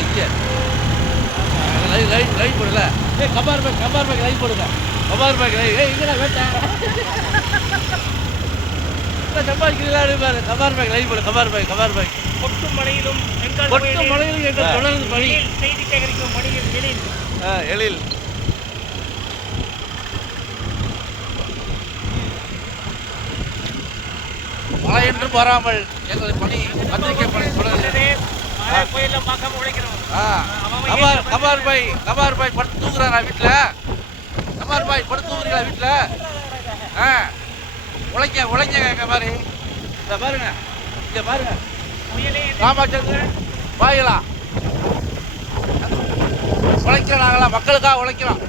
இங்கே லைவ் போடல. கபார் back live போடுங்க. கபார் பேக் லைவ். எங்கடா வேட்டேன் சம்பாதிக்கிறீங்களா பாரு. கபார் பேக் லைவ் போடு. கபார் பேக் கொட்டும் மழையிலும் எங்கள் தொடர்ந்து பணி. செய்தி சேகரிக்கும் பணியில் எழில் மழை என்றும் வராமல் எங்கள் பணி பத்திரிகை பணி தொடர்கிறது. கோயிலாம் பார்க்காம உழைக்கிறோம். கபார் பாய் படுத்து தூங்குறாரா வீட்டில்? கபார் பாய் படுத்து தூங்குறீங்களா வீட்டில்? உழைங்க மாதிரி இந்த பாருங்க. இங்கே பாருங்க. ராமச்சந்திரன் பாயலா உழைக்கிறோம். நாங்களா மக்களுக்காக உழைக்கிறோம்.